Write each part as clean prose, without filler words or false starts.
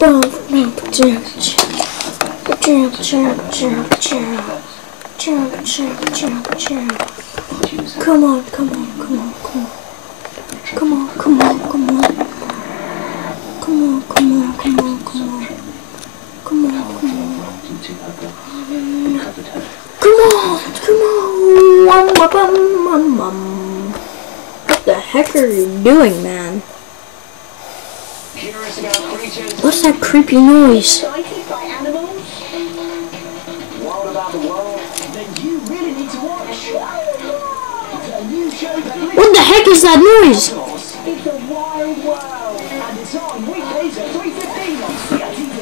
Come on, come on, come on, come on. Come on, come on, come on. Come on, come on, come on, come on. Come on, come on. Come on. What the heck are you doing, man? What's that creepy noise? What the heck is that noise? It's a wild world, and it's on weekdays at 3:15 on CITV.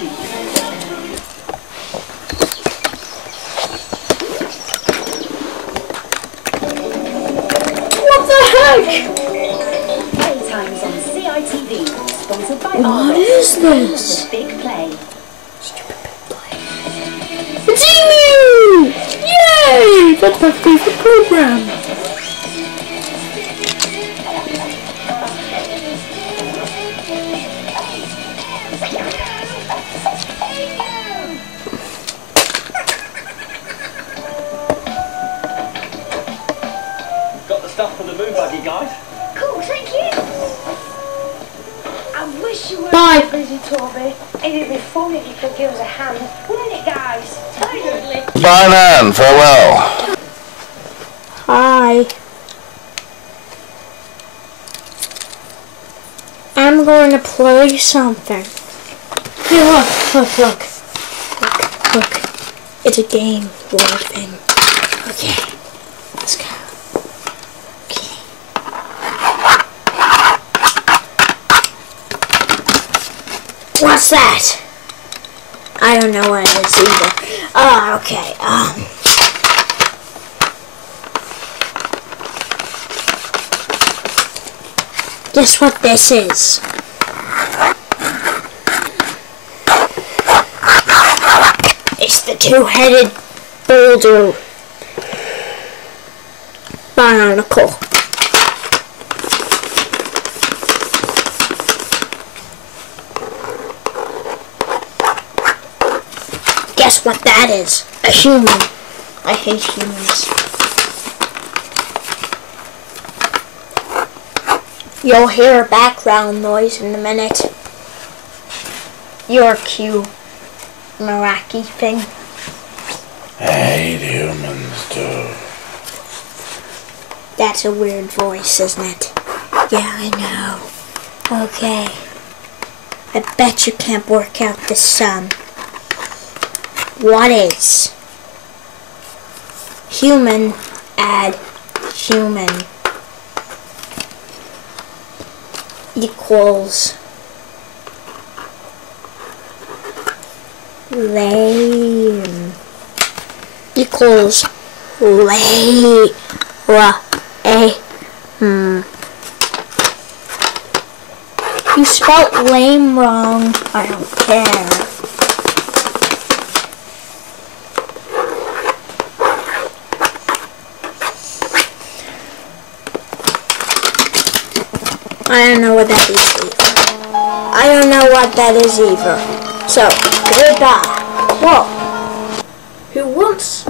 What the heck? Playtimes on CITV, sponsored by What is this? Big Play. It's Emu! Yay! That's my favorite program. Got the stuff for the moon buggy, guys. Cool, thank you. I wish you weren't Bye. so busy, Toby. It'd be fun if you could give us a hand, wouldn't it, guys? Totally. Bye, man. Farewell. Hi. I'm going to play something. Here, look. Look. It's a game board thing. Okay. Let's go. Okay. What's that? I don't know what it is either. Oh, okay. Guess what this is? It's the two-headed boulder barnacle. Guess what that is? A human. I hate humans. You'll hear a background noise in a minute. Your cue, Meraki thing. I hate humans too. That's a weird voice, isn't it? Yeah, I know. Okay. I bet you can't work out the sum. What is human add human equals lame equals You spelled lame wrong. I don't care. I don't know what that is either. I don't know what that is either. So, goodbye. Whoa. Who wants